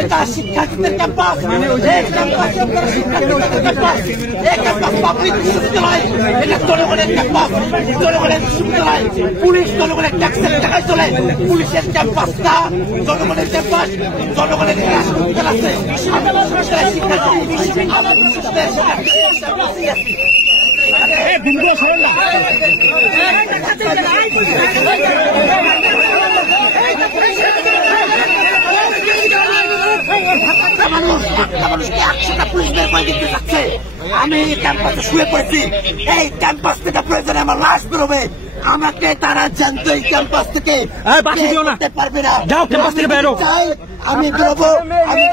এটা শিক্ষার্থীদের campus, public বিশ্ববিদ্যালয়, এটা জনগণের ক্যাম্পাস, জনগণের বিশ্ববিদ্যালয়। পুলিশ জনগণের ট্যাক্সের টাকায় চলে। পুলিশের ক্যাম্পাস না, জনগণের ক্যাম্পাস, জনগণের হাসপাতাল আছে। মানুষকে 100টা পুলিশ বের করে দিতে যাচ্ছে। আমি ক্যাম্পাসে শুয়ে পড়েছি। এই ক্যাম্পাস থেকে প্রয়োজনে আমার লাশ বেরোবে। আমাকে তারা জানতো এই ক্যাম্পাস থেকে করতে পারবে না। যাও ক্যাম্পাস থেকে বেরো। আমি বেরোবো। আমি